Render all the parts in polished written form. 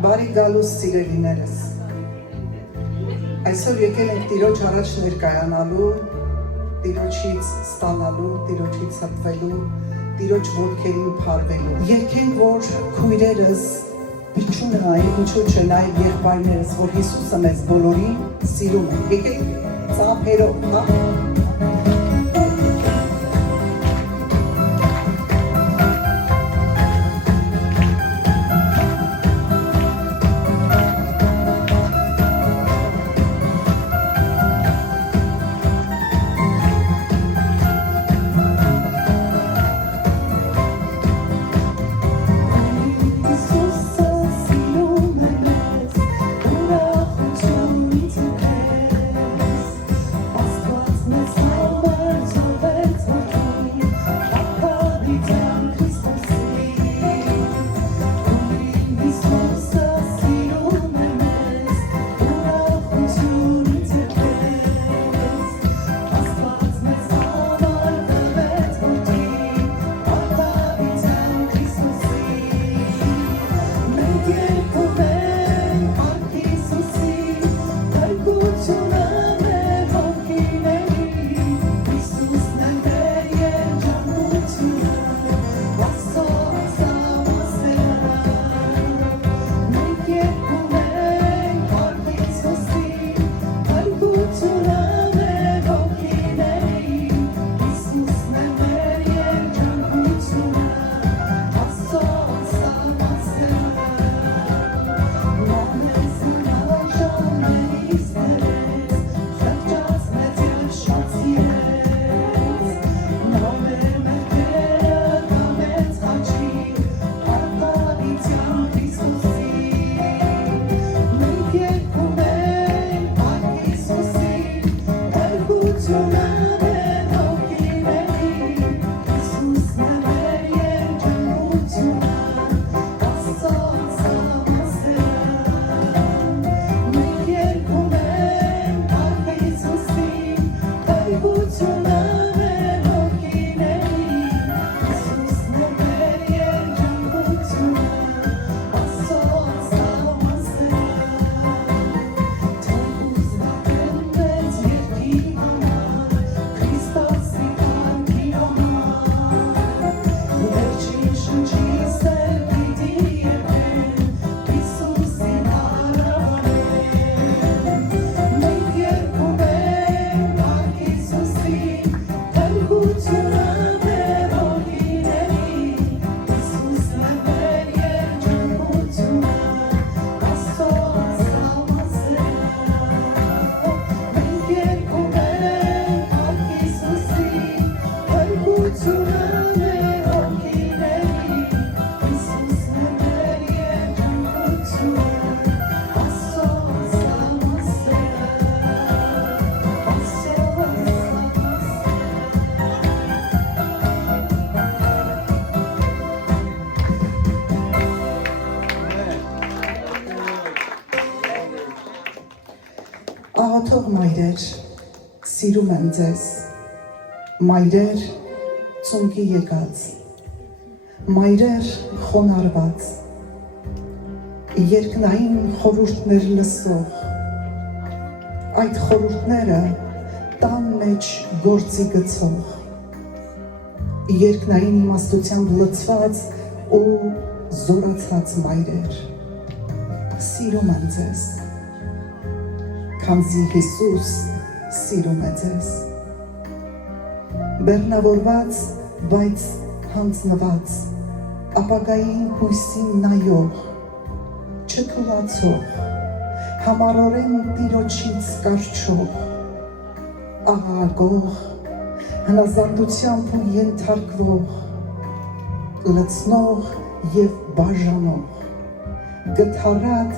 Բարի գալուս սիրելիներս։ Այսօր եկել ենք Տիրոջ առաջ ներկայանալու, Տիրոջից ստանալու, Տիրոջից հպվելու, Տիրոջ ոտքերին փարվելու։ Եկենք, որ քույրերս Իչունը այն ինչու չնայ եղբայրներս, որ Հիսուսը մեզ բոլորին սիրում է։ Եկեք ծափերով, հա։ Աղոթող մայրեր, սիրում եմ ձեզ, մայրեր ծունկի եկած, մայրեր խոնարհված, երկնային խորհուրդներ լսող, այդ խորհուրդները տան մեջ գործի գցող, երկնային իմաստությամբ լցված ու զորացած մայրեր, սիրում եմ ձեզ, քանզի Հիսուս սիրում է ձեզ, բեռնավորված, բայց հանձնված, ապագային հույսին նայող, չթուլացող, համառորեն Տիրոջից կառչող, աղաղակող, հնազանդությամբ ու ենթարկվող, լցնող և բաժանող, գթառատ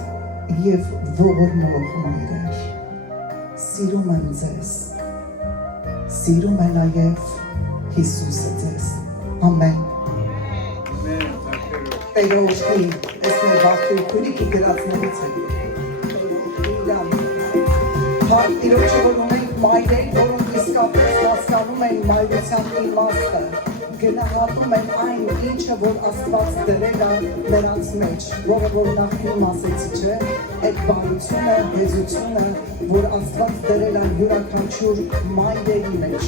և ողորմող մայրեր, սիրում եմ ձեզ, սիրում է նաև Հիսուսը ձեզ, ամեն։ Տերը օգնի, ես մեր բախտի քուրիկի գրածներից եմ։ Հարկ Տիրոջը որ ունենք մայրեր, որոնք իսկապես հասկանում են մայրության իմաստը, գնահատում են այն ինչը, որ Աստված դրել է նրանց մեջ, որը որ նախնում ասեցի, չէ, այդ բարությունը, հեզությունը, որ Աստված դրել է յուրաքանչյուր մայրերի մեջ։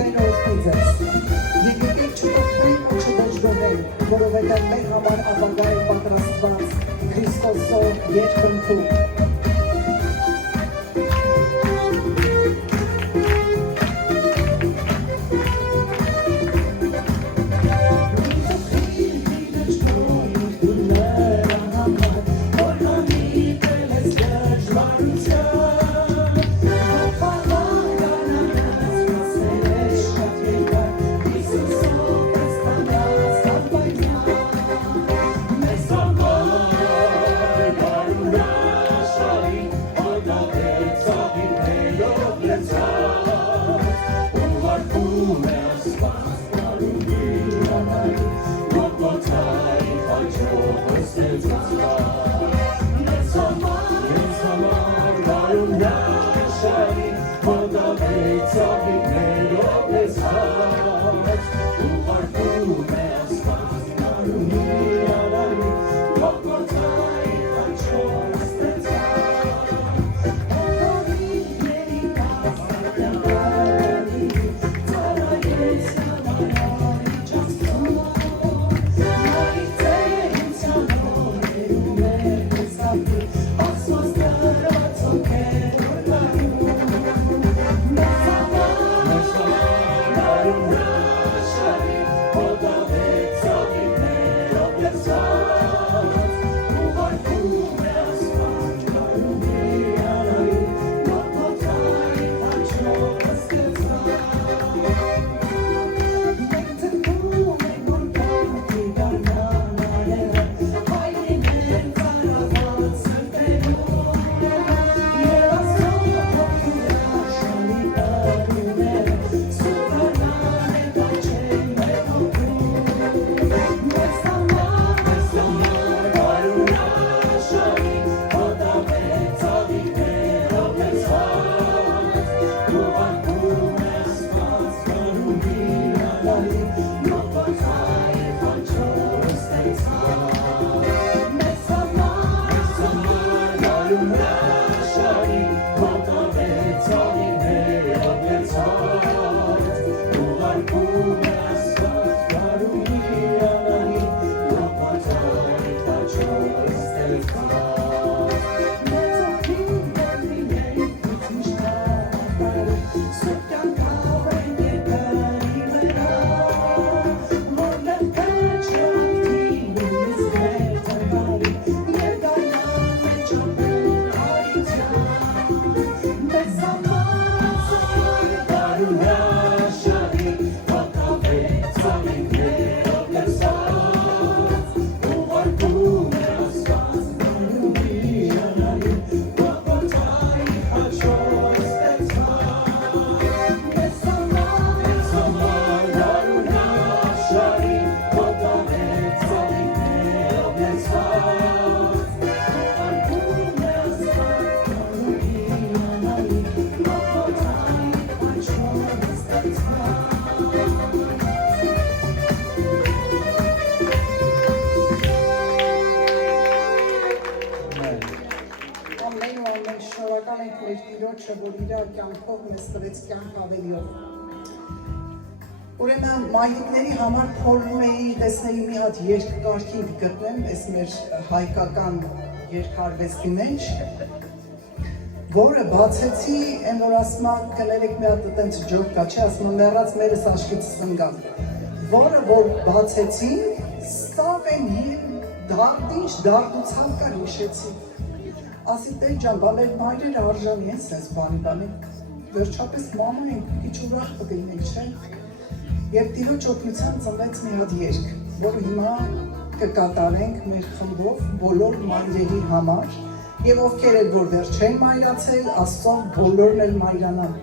Տեն օրհնի ձեզ։ Եվ եկեք չփոխենք ու չդժգոհենք, որովհետև մեր համար ապագա է պատրաստված Քրիստոսով երկնքում։ Որ իրար կյանքով մեզ տվեց կյանք ավելիով։ Ուրեմն մայրիկների համար փորձում էի տեսնեի մի հատ երկկարգինք գտնեմ, այս մեր հայկական երկարվեստի մեջ, որը բացեցի, այն որ ասма կներեք մի հատ տենց ջոկ կա, չէ, ասма մեռած մերս աշխիցս ընկան, որը որ բացեցի, ստավ են ինչ դարդուցալ կար հիշեցի։ Ասի տեյ ջան, բա մեր մայրերը արժանի են սենց բանի, վերջապես մամա ենք, իչ ուրախ պգեինենք, չէ։ Եվ տիրոջ օգնության ծնվեց մի հատ երգ, որ հիմա կկատարենք մեր խմբով բոլոր մայրերի համար, և ովքեր էլ որ վեր չեն մայրացել, Աստծուն բոլորն էլ մայրանան։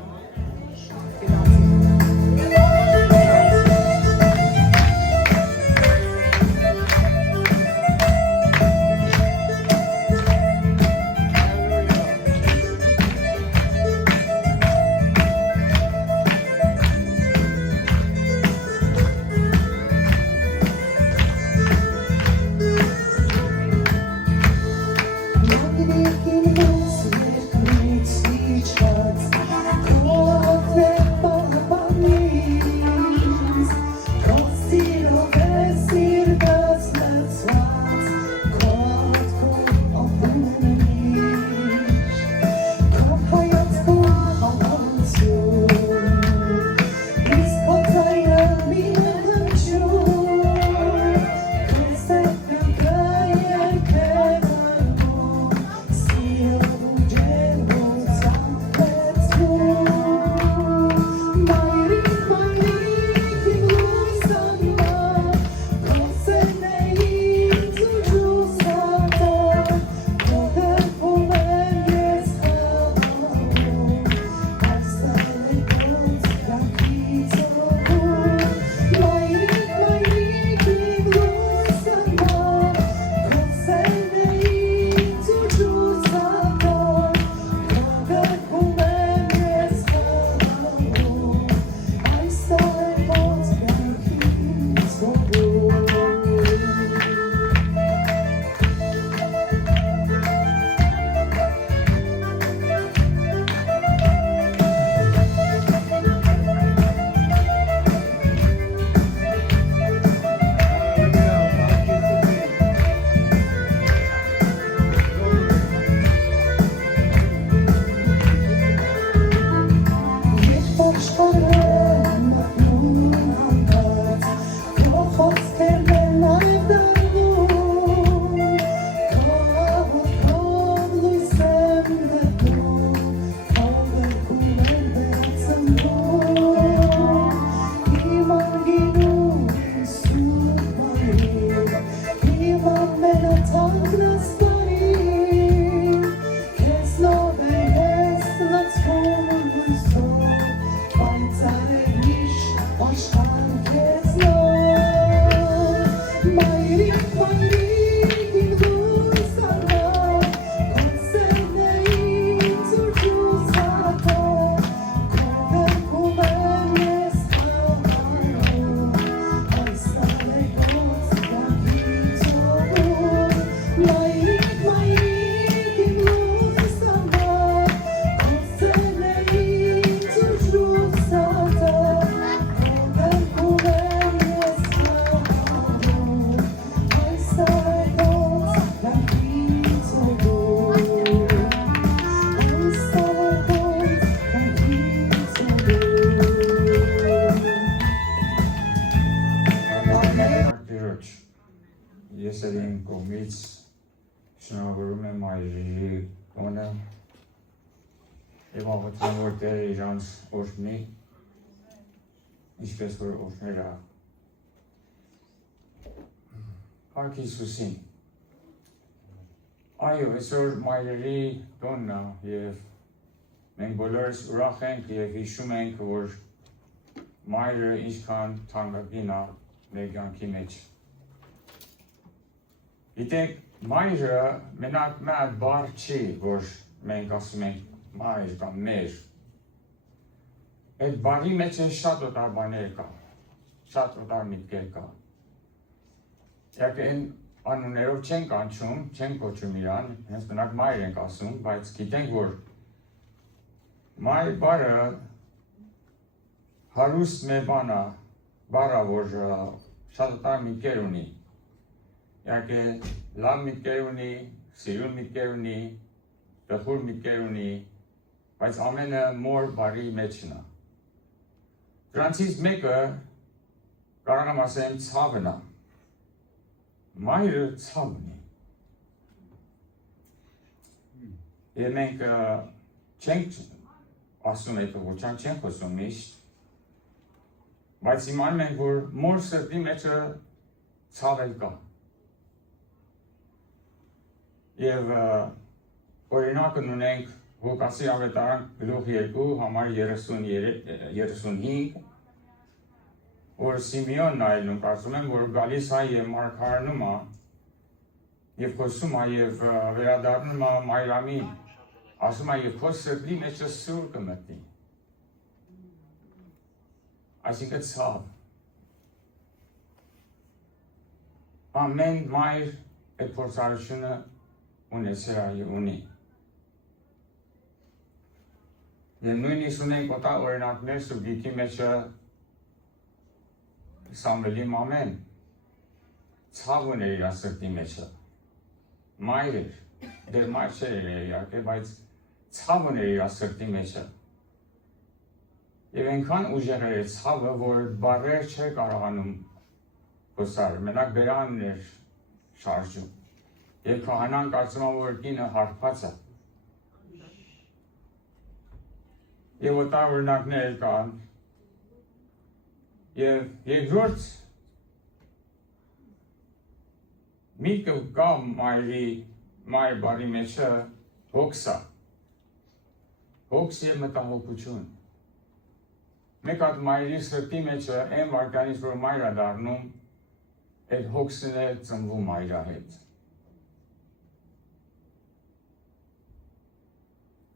Շնորհավորում եմ այրերի տոնը եւ աղոթում որ Տերը իրանց օրհնի ինչպես որ օրհնել է Փառք Հիսուսին այո այսօր մայրերի տոնն է եւ մենք բոլորս ուրախ ենք եւ հիշում ենք որ մայրը ինչքան թանկագին է մեր կյանքի մեջ Գիտեք, մայրը մենակ մեկ բառ չի, որ մենք ասում ենք մայր կամ մեր։ Այդ բառի մեջ շատ օտար բաներ կա, շատ օտար միտքեր կա։ Իհարկե այն անուններով չենք կանչում, չենք կոչում իրան, հենց մենակ մայր ենք ասում, բայց գիտենք, որ մայր բառը հարուստ մի բան է, բառ է, որ շատ օտար միտքեր ունի։ Իհարկե լավ միտքեր ունի, սիրուն միտքեր ունի, տխուր միտքեր ունի, բայց ամենը մոր բարի մեջն է։ Դրանցից մեկը կարող եմ ասեմ ցավն է։ Մայրը ցավ ունի։ Եվ մենք չենք ասում այդ ուղղությամբ չենք խոսում միշտ, բայց իմանում ենք, որ մոր սրտի մեջը ցավ էլ կա։ Եվ օրինակն ունենք Ղուկասի ավետարան գլուխ 2 համար 35 որ Սիմեոնն այլնում կարծում եմ որ գալիս է եւ մարգարենում է եւ խոսում է եւ վերադառնում է Մայրամին ասում է եւ քո սրտի մեջ սուր կմտնի այսինքն ցավ ամեն մայր այդ փորձառությունը ունեցել ունի։ Եվ նույնիսկ ունենք օտար օրինակներ սուբգիքի մեջը Սամվելի մամեն ցավ ուներ իր սրտի մեջը։ Մայր էր, դեռ մայր չէր իհարկե, բայց ցավ ուներ իր սրտի մեջը։ Եվ այնքան ուժեղ էր ցավը, որ բառեր չէր կարողանում խոսալ, մենակ բերանն էր շարժում։ Եվ քահանան կարծում է, որ կինը հարբած է։ Եվ օտար օրինակներ կան։ Եվ երկրորդ միտքը կա մայր բարի մեջը հոգս է։ Հոգս եւ մտահոգություն։ Մեկ հատ մայրի սրտի մեջը այն վարքյանից, որ մայր է դառնում, այդ հոգսն է ծնվում մայրա հետ։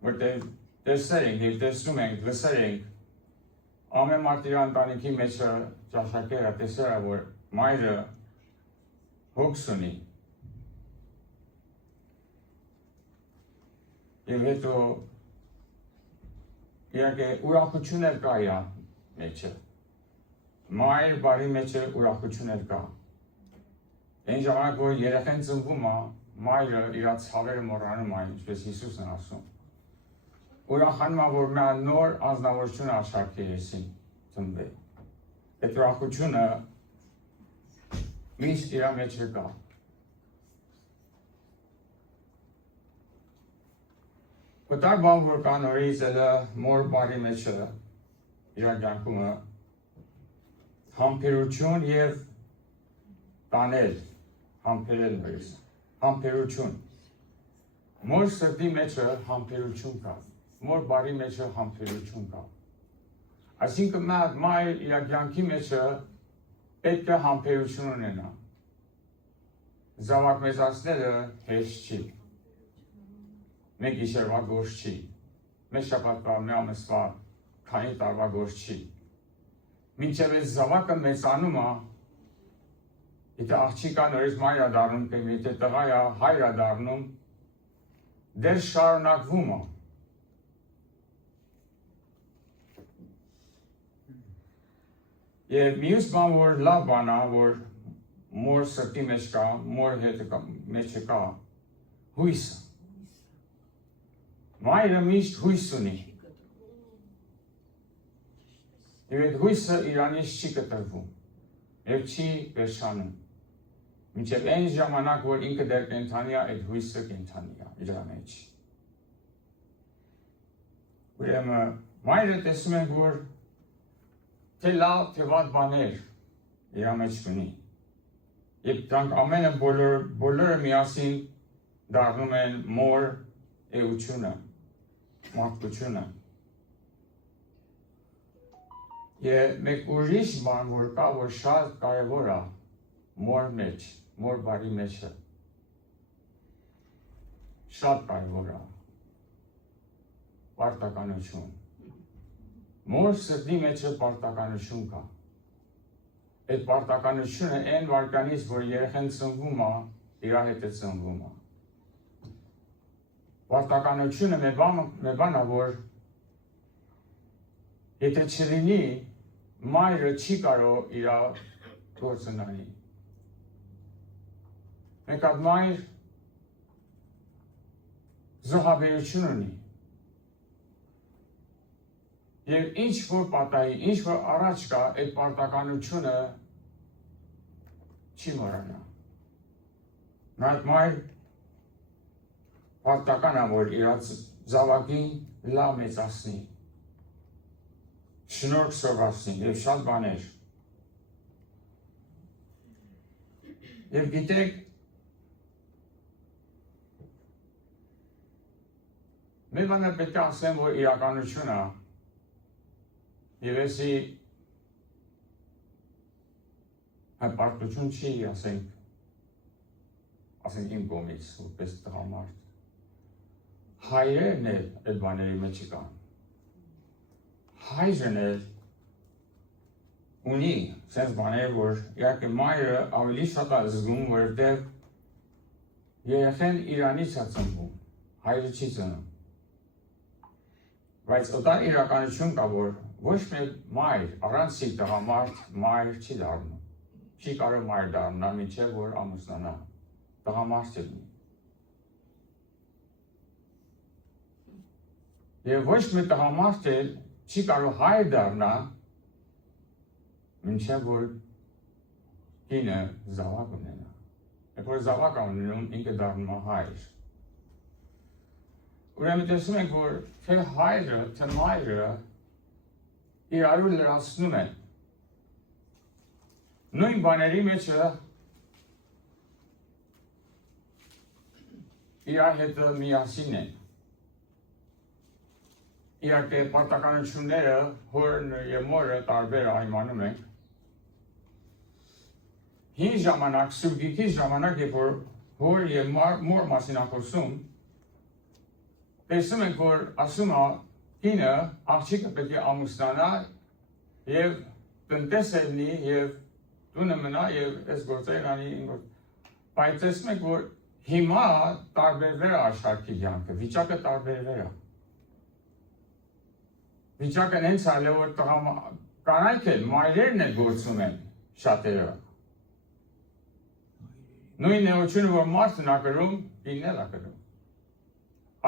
Որտեղ տեսել ենք և տեսնում ենք, լսել ենք, ամեն մարդ իր ընտանիքի մեջը ճաշակել է, տեսել է, որ մայրը հոգս ունի։ Եվ հետո իհարկե ուրախություն էլ կա իր մեջը։ Մայր բարի մեջը ուրախություն էլ կա։ Այն ժամանակ, որ երեխան ծնվում է, մայրը իր ցավերը մոռանում է, ինչպես Հիսուսն ասում։ Ուրախանում է, որ մի նոր անձնավորություն աշխարհի երեսին ծնվել։ Այդ ուրախությունը միշտ իր մեջ կա։ Օտար բան, որ կա նորից էլ մոր բարի մեջը իր կյանքում համբերություն եւ տանել, համբերել նորից, համբերություն։ Մոր սրտի մեջը համբերություն կա։ Մոր բարի մեջը համբերություն կա։ Այսինքն մայր իր կյանքի մեջը պետք է համբերություն ունենա։ Զավակ մեծացնելը հեշտ չի։ Մեկ գիշերվա գործ չի։ Մեկ շաբաթվա, մի ամսվա, քանի տարվա գործ չի։ Մինչև այս զավակը մեծանում է, եթե աղջիկը նորից մայր է դառնում, կամ եթե տղա է հայր է դառնում, դեռ շարունակվում է։ Եվ մյուս բան, որ լավ բան է, որ մոր սրտի մեջ կա, մոր հետ մեջ կա, հույսը։ Մայրը միշտ հույս ունի։ Եվ այդ հույսը իրանից չի կտրվում, և չի վերջանում։ Մինչև այն ժամանակ, որ ինքը դեռ կենթանի է, այդ հույսը կենթանի է իր մեջ։ Ուրեմն մայրը տեսնում ենք, որ թե լավ, թե վատ բաներ իր մեջ ունի։ Եվ դրանք ամենը բոլորը միասին դառնում են մոր էությունը, մարդկությունը։ Եվ մեկ ուրիշ բան, որ կա, որ շատ կարևոր է մոր մեջ, մոր բարի մեջը։ Շատ կարևոր է պարտականություն։ Մոր սրտի մեջը պարտականություն կա։ Այդ պարտականությունը այն վարկանից, որ երեխան ծնվում է, իր հետ է ծնվում է։ Պարտականությունը մի բան է, որ եթե չլինի, մայրը չի կարող իր գործը անի։ Մեկ այդ մայր զոհաբերություն ունի։ Եվ ինչ որ պատահի, ինչ որ առաջ կա, այդ պարտականությունը չի մոռանա։ Այդ մայր պարտական է, որ իր զավակին լավ մեծացնի, շնորհք սովորացնի եւ շատ բաներ։ Եվ գիտեք, մի բան պետք է ասեմ, որ իրականությունը եւ էսի հպարտություն չի, ասենք իմ կողմից, որպես տղամարդ։ Հայրերն էլ այդ բաների մեջ կան։ Հայրն էլ ունի սենց բաներ, որ իհարկե մայրը ավելի շատ է զգում, որովհետև երեխան իրանից է ծնվում, հայրը չի ծնում։ Բայց օտա իրականություն կա, որ ոչ մեկ մայր, առանց իր տղամարդ մայր չի դառնում։ Չի կարող մայր դառնալ, մինչև որ ամուսնանա, տղամարդ չլինի։ Եվ ոչ մեկ տղամարդ էլ չի կարող հայր դառնա, մինչև որ կինը զավակ ունենա։ Երբ որ զավակ ունենում, ինքը դառնում է հայր։ Ուրեմն տեսնում ենք, որ թե հայրը, թե մայրը իրարու լրացնում են։ Նույն բաների մեջը իրար հետ միասին են։ Իհարկե պարտականությունները հորն եւ մորը տարբեր այմանում են։ Հին ժամանակ, սուրգիքի ժամանակ, երբ որ հոր եւ մոր մասին խոսում, տեսնում ենք, որ ասում է կինը աղջիկը պետք է ամուսնանա եւ տնտես լինի եւ տունը մնա եւ այս գործերը անի։ Բայց տեսնում ենք, որ հիմա տարբերվել է աշխարհի կյանքը, վիճակը տարբերվել է։ Վիճակը հենց այլ է, որ կանայք էլ մայրերն էլ գործում են շատերը։ Նույն նեղությունը, որ մարդն է կրում, կինն էլ է կրում։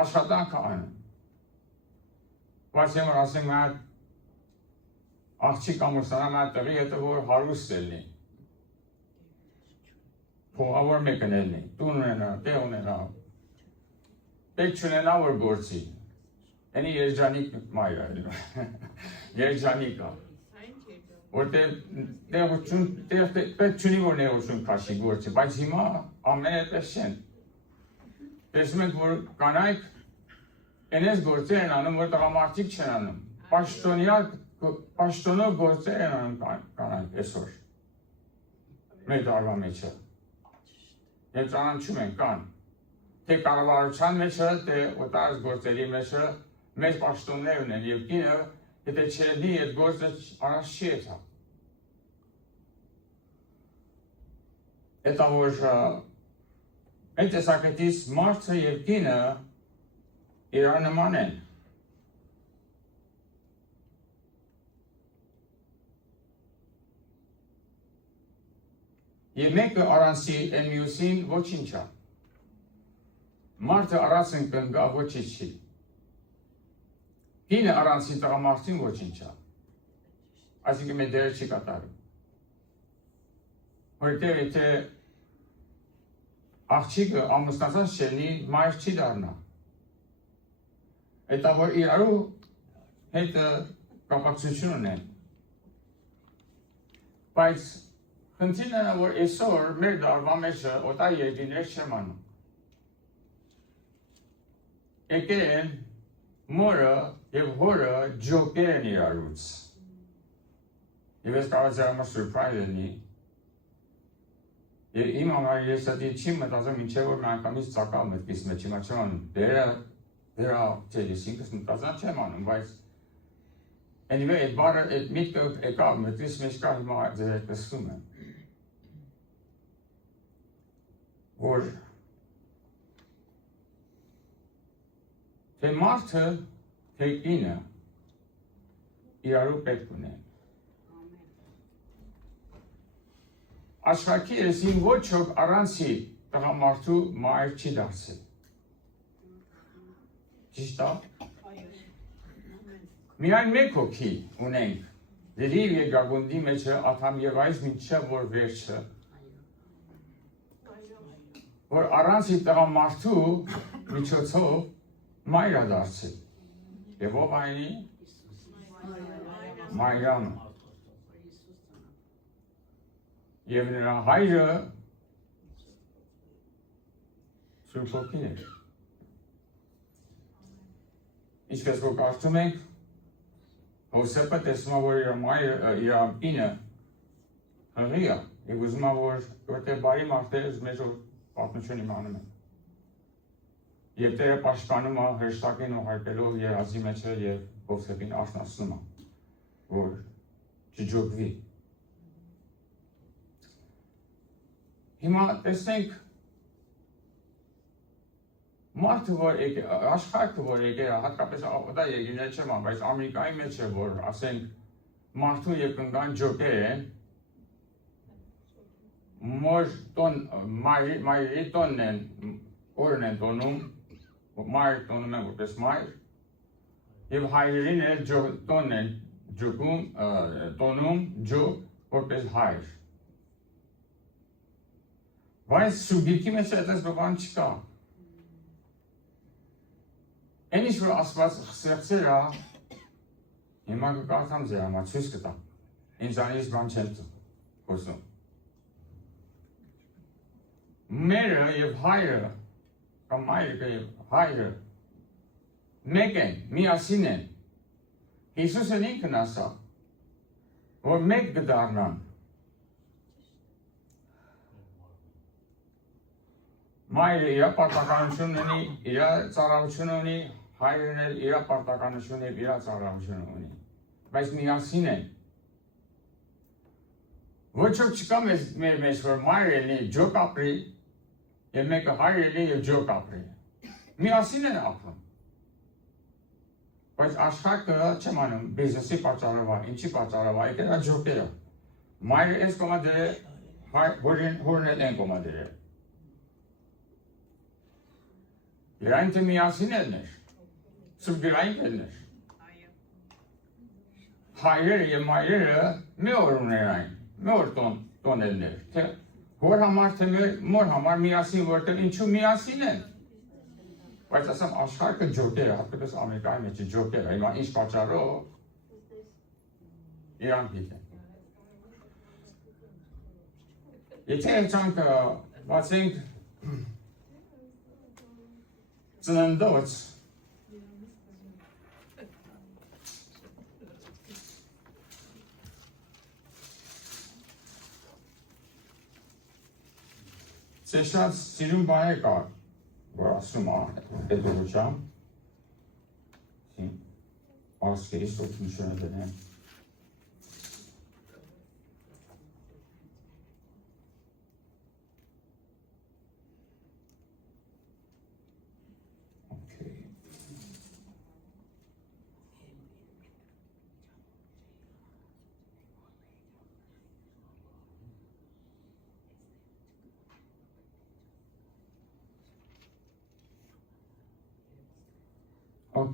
Աշխատանք անում։ Բայց հիմա ասենք մեր աղջիկ ամուսնանա մեր տեղի հետը, որ հարուստ լինի։ Փողավոր մեկն լինի, տուն ունենա, տեղ ունենա։ Պետք չունենա, որ գործի։ Էնի երջանիկ մայր է, երջանիկ է։ Որտեղ պետք չունի, որ նեղություն քաշի գործի, բայց հիմա ամեն այդպես չեն։ Տեսնում ենք, որ կանայք այնպես գործեր են անում, որ տղամարդիկ չեն անում։ Պաշտոնով գործեր են անում կանայք այսօր։ Մեր տարվա մեջը։ Եվ ճանաչում են կան։ Թե կառավարության մեջը, թե օտար գործերի մեջը մեծ պաշտոններ ունեն եւ կինը, եթե չլինի այդ գործը առաջ չի եթա։ Էտա որ այդ տեսակետից մարդը եւ կինը իրար նման են։ Եվ մեկը առանցի են մյուսին ոչինչ է։ Մարդը առանց են կնգա ոչինչ չի։ Կինը առանցի տղամարդին ոչինչ է։ Այսինքն մեր դերը չի կատարում։ Որտեղ եթե աղջիկը ամուսնացած չենի մայր չի դառնա։ Այդ որ իրարու հետ կապակցություն ունեն։ Բայց խնդիրն է որ այսօր մեր դարվա մեջ օտա երկիներ չեմ անում։ Եկել են մորը եւ հորը ջոկեր են իրարուց։ Եվ ես կարող եմ սուրպրայզ լինի։ Եվ իմ համար ես դա չի մտածում ինչեւ որ միանգամից ցակալ մտքից մեջ հիմա չեմ անում։ Դերա չես ինքս մտածան չեմ անում, բայց anyway այդ բառը այդ միտքը եկավ մտքից մեջ կա հիմա ձեր տեսնում եմ։ Որ թե մարդը թե ինը իրարու պետք ունեն։ Աշխարհի երեսին ոչ ոք առանցի տղամարդու մայր չի դարձել։ Ճիշտ է։ Միայն մեկ հոգի ունենք լրիվ երկագունդի մեջ Ադամ եւ այս մինչեւ որ վերջը որ առանցի տղամարդու միջոցով մայր է դարձել։ Եվ ով այնի Մարիամը։ Եվ նրա հայրը Սուրբ Հոգին է։ Ինչպես որ կարծում ենք, Հովսեփը տեսնում է, որ իր մայրը, իր ինը հղի է, եւ ուզում է, որ որտեղ բարի մարդերը մեզ որ պատմություն իմանում են։ Եվ Տերը պաշտպանում է հրեշտակին ուղարկելով երազի մեջ եւ Հովսեփին արթնացնում է, որ չջոկվի։ Հիմա տեսնենք մարդը որ աշխարհը որ եկել հատկապես դա երկիներ չեմ անում, բայց Ամերիկայի մեջ է որ ասենք մարդու եւ կնգան ջոկեր են մոր տոն մայրի տոնն են օրն են տոնում մայր տոնում են որպես մայր եւ հայրերին էլ տոնն են ջոկում տոնում ջոկ որպես հայր բայց սուբյեկտի մեջ այդպես բան չկա։ Այն ինչ որ Աստված ստեղծել է, հիմա կկարդամ ձեր համար ցույց կտամ։ Ինձանից բան չեմ խոսում։ Մերը եւ հայրը, կամ մայրը եւ հայրը մեկ են, միասին են։ Հիսուսը ինքն ասավ, որ մեկ կդառնան։ Մայրը իր պարտականություն ունի, իր ծառայություն ունի, հայրն էլ իր պարտականություն եւ իր ծառայություն ունի։ Բայց միասին են։ Ոչ ոք չկա մեր մեջ որ մայրը լինի ջոկ ապրի եւ մեկը հայրը լինի եւ ջոկ ապրի։ Միասին են ապրում։ Բայց աշխարհը չեմ անում բիզնեսի պատճառով, ինչի պատճառով, եկել է ջոկերը։ Մայրը էս կոմադերը հորն են կոմադերը։ Իրան թե միասին էր, սուբգրային էր։ Հայրերը և մայրերը մի օր ուներ այն, մի օր տոնելներ, թե հոր համար թե մոր համար միասին, որտեղ ինչու միասին են։ Բայց ասամ աշխարհը ջոկեր է, հատկապես Ամերիկայի մեջ ջոկեր է, հիմա ինչ պատճառով իրան գիտեն։ Եթե ենք բացենք ծննդոց Սեշած սիրուն բայը կա, որ ասում այդ ուղղությամբ ասկերի սոտնությունը դնեմ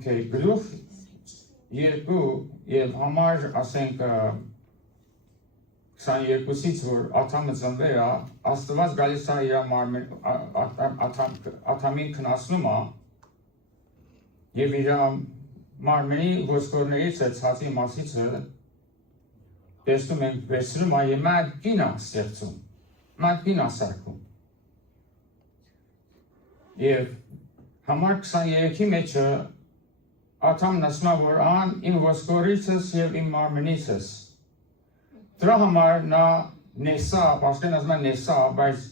Okay, գլուխ երկու եւ համար ասենք 22-ից որ աթամը ծնվել է, Աստված գալիս է իր աթամին քնացնում է եւ իր մարմնի ոսկորներից է ցածի մասիցը տեսնում ենք վերցնում է եւ մատ կին է ստեղծում, մատ կին է սարքում։ Եվ համար 23-ի մեջը աթամն ասում է, որ ան իմ ոսկորիցս եւ իմ մարմնիցս։ Դրա համար նա նեսա, պարսկերեն ասում է նեսա, բայց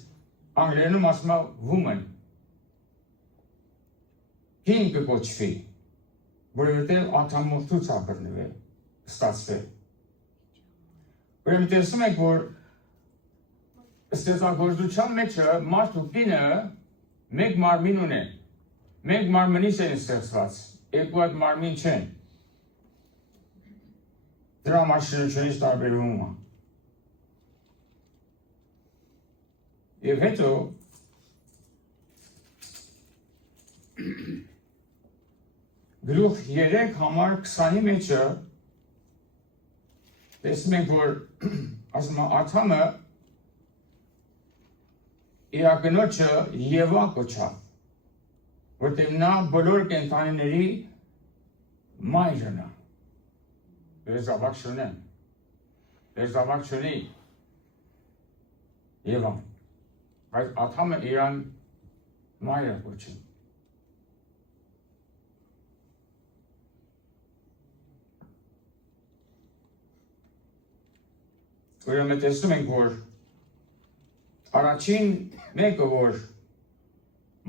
անգլերենում ասում է woman։ Կին կկոչվի, որովհետեւ աթամորդուց է բռնվել, ստացվել։ Ուրեմն տեսնում եք, որ ստեղծագործության մեջը մարդու կինը մեկ մարմին ունեն, մեկ մարմնից են ստեղծված, երկու այդ մարմին չեն։ Դրա համար շնչյունից տարբերվում է։ Եվ հետո գլուխ 3 համար 20-ի մեջը տեսնում ենք, որ ասում է աթամը իր կնոջը Եվա կոչավ, որտեղ նա բոլոր կենդանիների մայրն է։ Զավակ չունեն, զավակ չունի Եվան, բայց աթամը իրան մայրը կոչում։ Ուրեմն տեսնում ենք, որ առաջին մեկը, որ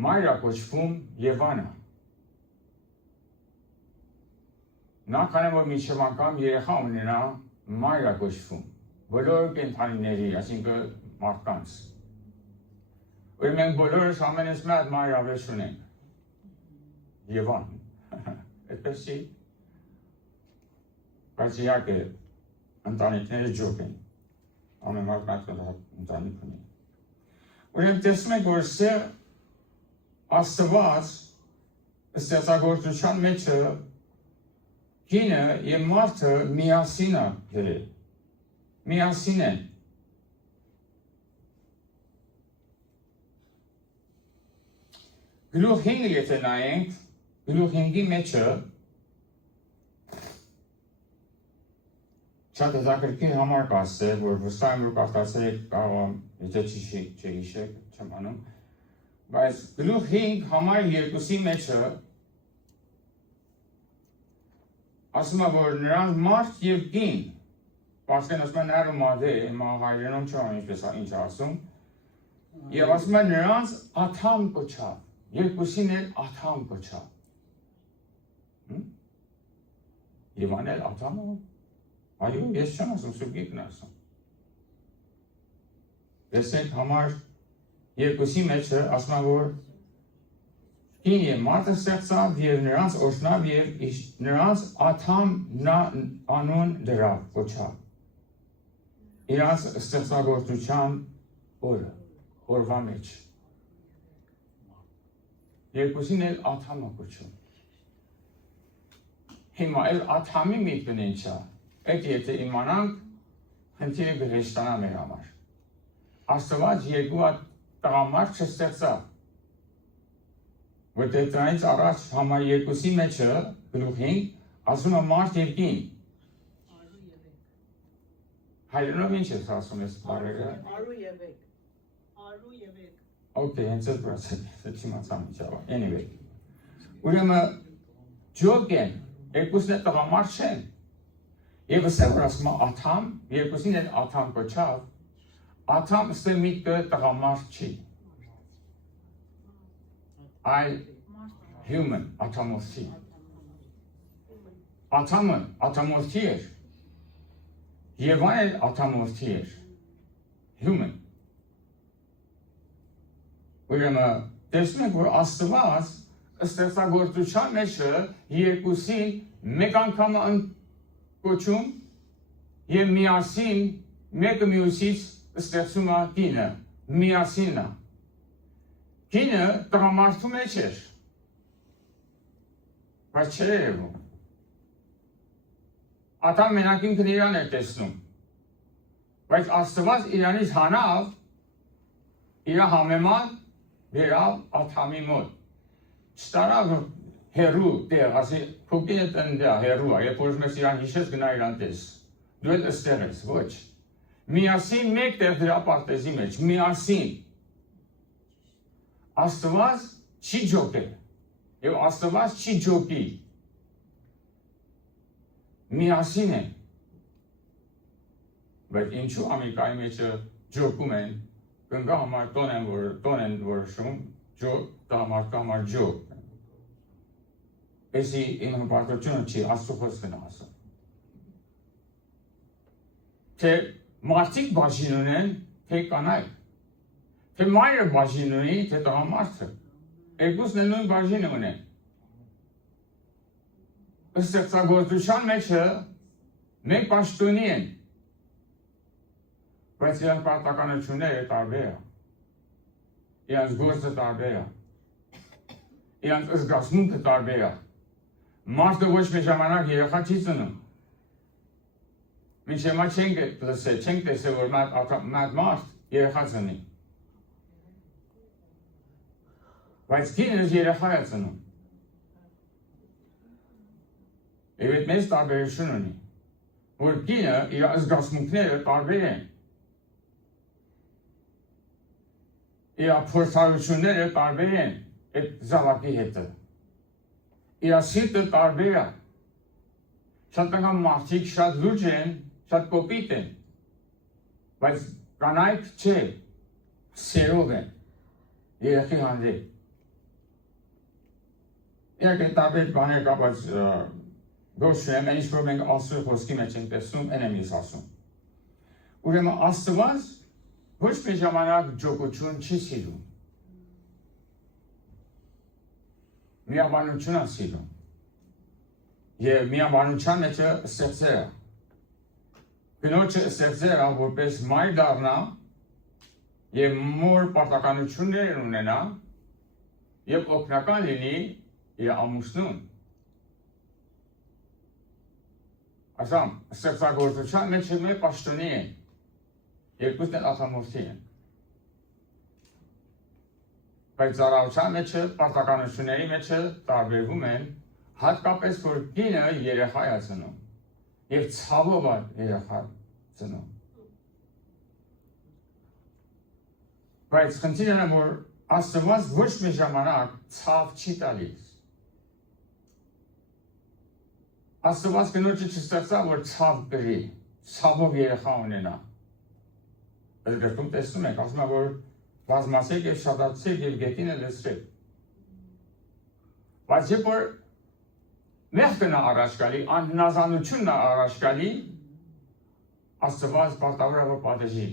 մայր է կոչվում Եվան է։ Նա քանի որ մինչև անգամ երեխա ունենա, մայր է կոչվում բոլոր կենդանիների, այսինքն մարդկանց։ Ուրեմն մենք բոլորս ամենից մեծ մայր ավեշ ունենք։ Եվան։ Այդպես չի։ Բայց իհարկե ընտանիքները ջոկ են։ Ամեն մարդը ընտանիք ունի։ Ուրեմն տեսնում ենք, որ սեր Աստված ստեղծագործության մեջը կինը եւ մարդը միասին է դրել։ Միասին են։ Գլուխ 5 եթե նայենք, գլուխ 5-ի մեջը շատ հետաքրքիր համար կա ասել, որ վստահ եմ, որ կարդացել եք, կարող եթե չհիշեք, չեմ անում, բայց գլուխ 5 համար 2-ի մեջը ասում է, որ նրանց մարդ եւ կին, պարսկերեն ասում է նար ու մադե, հիմա հայերենում չան ինչպես ինչ ասում, եւ ասում է նրանց աթամ կոչավ, երկուսին էլ աթամ կոչավ։ Եվ անել աթամը այո, ես չեմ ասում, սուբգիկն ասում։ Տեսեք համար 2-ի մեջը ասում է, որ կին եւ մարդը ստեղծավ եւ նրանց օրհնավ եւ նրանց աթամ անուն դրավ կոչավ։ Իրանց ստեղծագործության օրը, օրվա մեջ։ Երկուսին էլ աթամը կոչում։ Հիմա էլ աթամի միտքն ինչ է։ Այդ եթե իմանանք, խնդիրը կհեշտանա մեր համար։ Աստված երկու տղամարդ չստեղծավ։ Որտեղ դրանից առաջ համար 2-ի մեջը, գլուխ 5, ասում է մարդ եւ կին։ Հայերենով ինչ ես ասում ես բարերը։ Արու եւ եք։ Արու եւ եք։ Okay, հենց այդ բրացել, չիմացամ ինչավա։ Anyway։ Ուրեմն ջոգեն, երկուսն է տղամարդ չեն։ Եվ ասեմ, որ ասում է աթամ, երկուսին էլ աթամ կոչավ, աթամ ստե միտքը տղամարդ չի։ Այլ human, աթամորդի։ Աթամը աթամորդի էր, Եվան էլ աթամորդի էր, human։ Ուրեմն տեսնում ենք, որ Աստված ստեղծագործության մեջը երկուսին մեկ անգամ կոչում եւ միասին մեկը մյուսից ստեղծում է կինը, միասին է։ Կինը տղամարդու մեջ էր, բայց չէր երևում։ Ատան մենակին կնիրան էր տեսնում։ Բայց Աստված իրանից հանավ իր համեման վերավ աթամի մոտ։ Չտարավ հերու տեղ, ասի փոքին է տնդա հերու է, երբ որ մեզ իրան հիշես գնա իրան տես։ Դու էլ ըստեղ ես, ոչ։ Միասին մեկ տեղ դրա պարտեզի մեջ, միասին։ Աստված չի ջոկել, և Աստված չի ջոկի։ Միասին են։ Բայց ինչու Ամերիկայի մեջը ջոկում են, կնգա համար տոն են որոշում, դա համար ջոկ։ Էսի իմ հպարտությունը չի, Աստծո խոսքն է ասում։ Թե մարդիկ բաժին ունեն, թե կանայք, թե մայրը բաժին ունի, թե տղամարդը, երկուսն էլ նույն բաժինը ունեն։ Ստեղծագործության մեջը մենք պաշտոնի են, բայց իրանք պարտականությունները տարբեր է, իրանք գործը տարբեր է, իրանք զգացմունքը տարբեր է։ Մարդը ոչ մի ժամանակ երեխա չի ծնում։ Մինչ հիմա չենք լսել, չենք տեսել, որ մարդ երեխա ծնի։ Բայց կինը երեխա է ծնում։ Եվ այդ մեծ տարբերություն ունի, որ կինը իր զգացմունքները տարբեր են։ Իր փորձառությունները տարբեր են այդ զավակի հետը։ Իր սիրտը տարբեր է։ Շատ անգամ մարդիկ շատ լուրջ են, շատ կոպիտ են, բայց կանայք չէ, սերով են, երեխի հանդեպ։ Իհարկե տարբեր բաներ կապած գործում են, ինչ որ մենք Աստծո խոսքի մեջ ենք տեսնում, այն եմ ես ասում։ Ուրեմն Աստված ոչ մի ժամանակ ջոկություն չի սիրում։ Միաբանություն է սիրում։ Եվ միաբանության մեջը ստեղծել է։ Կնոջը ստեղծել է, որպես մայր դառնա եւ մոր պարտականություններ ունենա եւ օգնական լինի իր ամուսնուն։ Ասամ, ստեղծագործության մեջ մեր պաշտոնի են։ Երկուսն էլ աթամորթի են։ Բայց ծառայության մեջը, պարտականությունների մեջը տարբերվում են, հատկապես որ կինը երեխա է ծնում եւ ցավով է երեխա ծնում։ Բայց խնդիրը նա որ Աստված ոչ մի ժամանակ ցավ չի տալիս։ Աստված կնոջը չստացա որ ցավ կրի, ցավով երեխա ունենա։ Այս գրքում տեսնում եք, ասում է որ բազմացեք և շատացեք և գետինը լցրեք։ Բայց երբ որ մեղքն է առաջ գալի, անհնազանդությունն է առաջ գալի, Աստված պարտավոր է որ պատժի,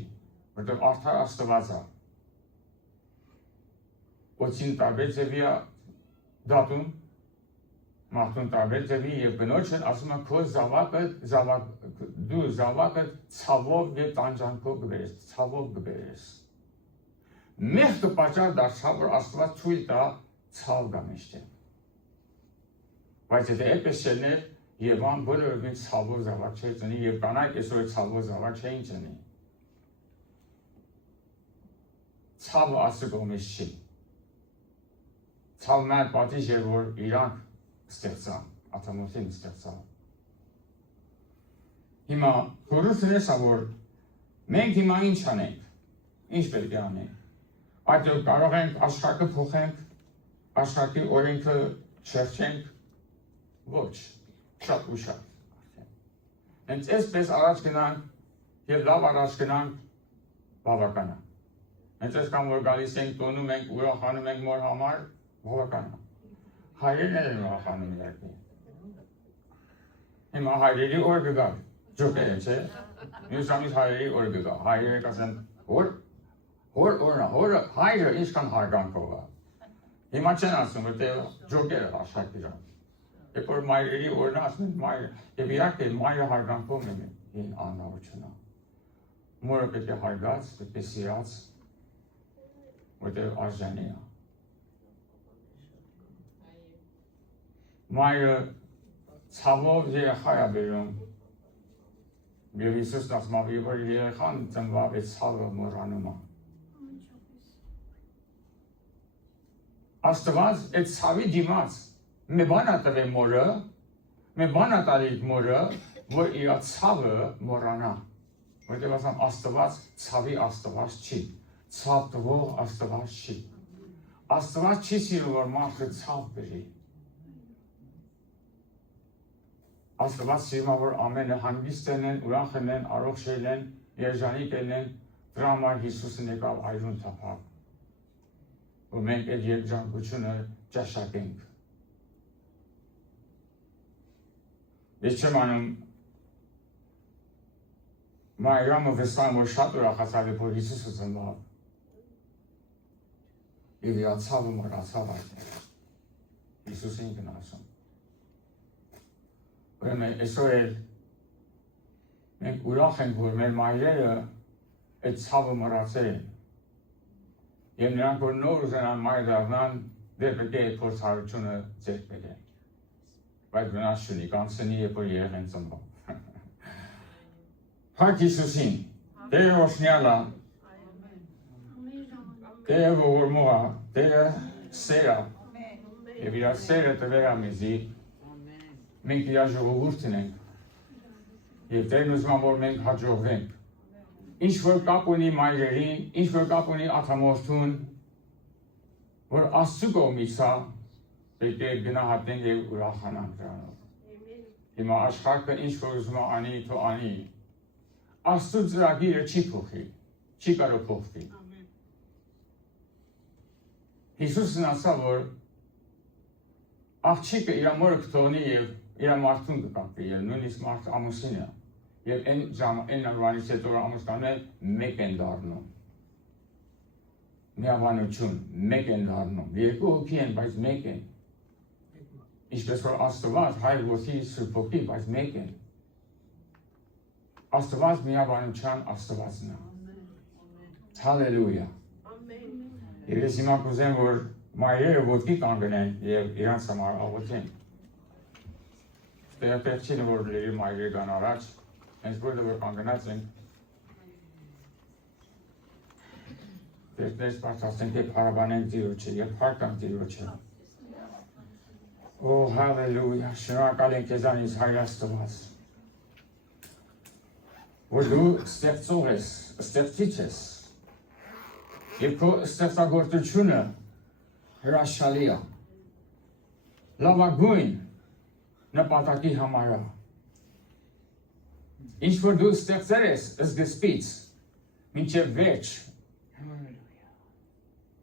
որտեղ արդար Աստված է։ Ոչին տարբեր ձևի է դատում, մարդուն տարբեր ձևի և բնոջն ասում է քո դու զավակը ցավով և տանջանքով կբերես, ցավով կբերես։ Մեղքը պատճառ դարձավ, որ Աստված թույլ տա ցավ գա մեջտեղ։ Բայց եթե այդպես չլիներ, Եվան բոլորովին ցավով զավակ չէր ծնի և կանայք այսօր ցավով զավակ չէին ծնի։ Ցավը Աստծո կողմից չի։ Ցավը մեր պատիժ է, որ իրանք ստեղծան, աթամորթին ստեղծան։ Հիմա խորհուրդն է սա, որ մենք հիմա ինչ անենք, ինչ պետք է անենք։ Այդտեղ կարող ենք աշխարհը փոխենք, աշխարհի օրենքը չերչենք, ոչ, շատ ուշ։ Հենց այսպես առաջ գնանք եւ լավ առաջ գնանք բավական է։ Հենց այս կամ որ գալիս ենք տոնում ենք, ուրախանում ենք մոր համար, բավական է։ Հայրերն են ուրախանում իրակի։ Հիմա հայրերի օր կգա, ջոկեր է, չէ։ Մյուս ամիս հայրերի օր կգա, հայրերը կասեն, հորը հայրը ինչքան հարգանքով է։ Հիմա չեն ասում, որտեղ ջոկերը հաշակ իրան։ Երբ որ մայրերի օրն ասում են մայրը, եւ իհարկե մայրը հարգանքով է աննահությունը։ Մորը պետք է հարգած, պետք է սիրած, որտեղ արժանի է։ Մայրը ցավով երեխա է բերում, Եվ Հիսուսն ասում է, որ երեխան ծնվավ այդ ցավը մոռանում է։ Աստված այդ ցավի դիմաց մի բան է տվել մորը, մի բան է տալիս մորը, որ իր ցավը մոռանա։ Որտեղ ասում Աստված ցավի Աստված չի, ցավ տվող Աստված չի։ Աստված չի սիրում, որ մարդը ցավ բերի։ Աստված սիրում է, որ ամենը հանգիստ են, ուրախ են, առողջ են, երջանիկ են, դրա համար Հիսուսն եկավ այրուն թափավ։ Ու մենք այդ երջանկությունը ճաշակենք։ Ես չեմ անում մայրամը վստահ որ շատ ուրախացավ է, որ Հիսուսը ծնվավ։ Եվ իր ցավը մոռացավ այդ։ Հիսուսին գնացում։ Ուրեմն այսօր մենք ուրախ ենք, որ մեր մայրերը այդ ցավը մոռացել են։ Եվ նրանք որ նոր ուզենան մայր դառնան, դեռ պետք է այդ փորձառությունը ձեռք բերեն։ Բայց վնաս չունի, կանցնի երբ որ երեխան ծնվող։ Փառք Հիսուսին, Տերը օրհնյալ է, Տերը ողորմող է, Տերը սեր է, եւ իր սերը տվել է մեզի, մենք իր ժողովուրդն ենք, եւ Տերն ուզում է որ մենք հաջողվենք։ Ինչ որ կապ ունի մայրերին, ինչ որ կապ ունի աթամորթուն, որ Աստծու կողմից է, պետք է գնահատենք եւ ուրախանանք դրանով։ Հիմա աշխարհը ինչ որ ուզում է անի, թող անի։ Աստծու ծրագիրը չի փոխի, չի կարող փոխվի։ Հիսուսն ասավ, որ աղջիկը իր մորը կթողնի եւ իր մարդուն կկապի, եւ նույնիսկ մարդ ամուսինը։ Եվ այն ամրանից հետո ամուսնաները մեկ են դառնում։ Միաբանություն, մեկ են դառնում։ Երկու հոգի են, բայց մեկ են։ Ինչպես որ Աստված, Հայր Որդի, Սուրբ Հոգի, բայց մեկ են։ Աստված միաբանության Աստվածն է։ Հալելույա։ Եվ ես հիմա կուզեմ, որ մայրերը ոտքի կանգնեն եւ իրանց համար աղոթեն։ Պետք չի որ լերի մայրերը գան առաջ, հենց որտեղ որ կանգնած են։ Դες պարտասենք եւ հարաբանենք Տիրոջը եւ փառքանք Տիրոջը։ Օ հալելույա, շնորհակալ ենք քեզանից Հայր Աստված։ Որ դու ստեղծող ես, ստեղծիչ ես։ Եվ քո ստեղծագործությունը հրաշալի է։ Լավագույն նպատակի համար է։ Ինչ որ դու ստեղծել ես սկզբից, մինչև վերջ,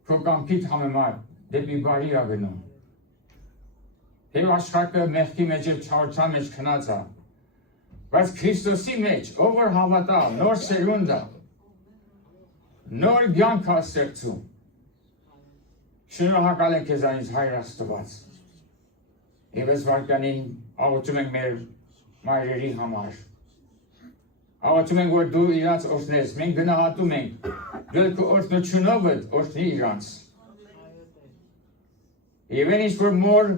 քո կամքիդ համեմատ դեպի բարի է գնում։ Եվ աշխարհը մեղքի մեջ եւ չարության մեջ քնած է։ Բայց Քրիստոսի մեջ, ով որ հավատա, նոր սերունդ է, նոր կյանք է ստեղծում։ Շնորհակալ ենք քեզանից Հայր Աստված։ Եվ այս վարքյանին աղոթում ենք մեր մայրերի համար։ Աղոթում ենք, որ դու իրանց օրհնես, մենք գնահատում ենք, դու քո օրհնությունով օրհնի իրանց։ Եվ այն ինչ որ մոր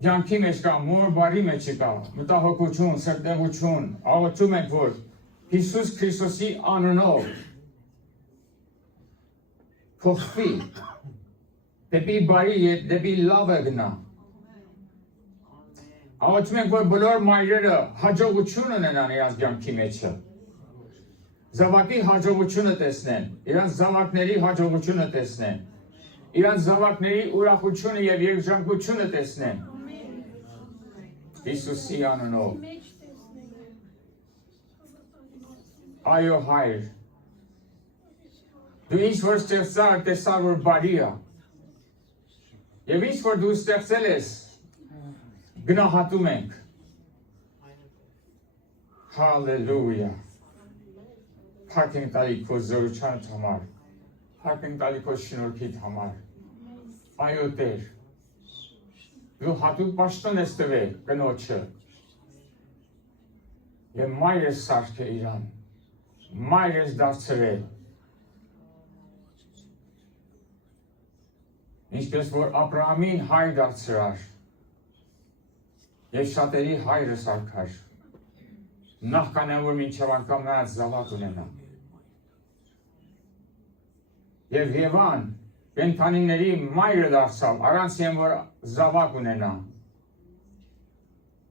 կյանքի մեջ կա, մոր բարի մեջ կա, մտահոգություն, սրտեղություն, աղոթում ենք, որ Հիսուս Քրիստոսի անունով փոխվի, դեպի բարի, դեպի լավը գնա։ Աղոթում ենք, որ բոլոր մայրերը հաջողություն ունենան իրանց կյանքի մեջը։ Զավակի հաջողությունը տեսնեն, իրանց զավակների հաջողությունը տեսնեն, իրանց զավակների ուրախությունը եւ երջանկությունը տեսնեն։ Հիսուսի անունով։ Այո Հայր, դու ինչ որ ստեղծար, տեսար որ բարի է։ Եվ ինչ որ դու ստեղծել ես, գնահատում ենք։ Հալելույա։ Փառք ենք տալի քո զորությանդ համար։ Փառք ենք տալի քո շնորհքիդ համար։ Այո Տեր, դու հատուկ պաշտոն ես տվել կնոջը։ Եվ մայր ես սարքել իրան, մայր ես դարձրել։ Ինչպես որ Աբրահամին հայր դարձրար, եւ շատերի հայրը սարքար։ նախքան որ մինչև անգամ նա զավակ ունենա։ Եվ Եվան կենդանիների մայրը դարձավ, առանց որ զավակ ունենա։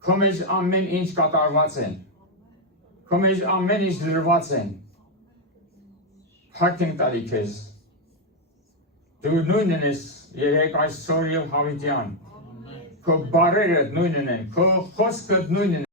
Քո մեջ ամեն ինչ կատարված են։ Քո մեջ ամեն ինչ լրված են։ Հարկ եմ տալի քեզ։ Դու նույնն ես երեք այսօր եւ հավիտյան։ Քո բարերը նույնն են, քո խոսքը նույնն